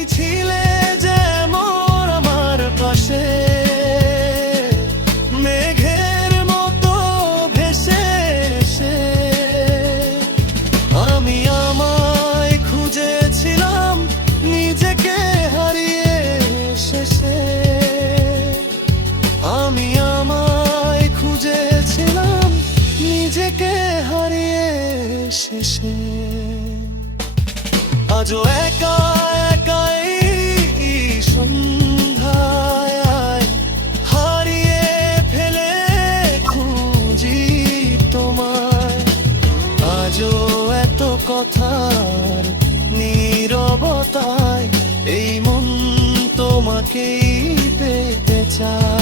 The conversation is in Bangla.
তুমি ছিলে যেমন আমার পাশে, মেঘের মতো ভেসে এসে। আমি আমায় খুঁজেছিলাম নিজেকে হারিয়ে শেষে। আমি আমায় খুঁজেছিলাম নিজেকে হারিয়ে শেষে। আজও একা একাই সন্ধ্যায় হারিয়ে ফেলে খুঁজি তোমায়। আজও এত কথার নীরবতায় এই মন তোমাকেই পেতে চায়।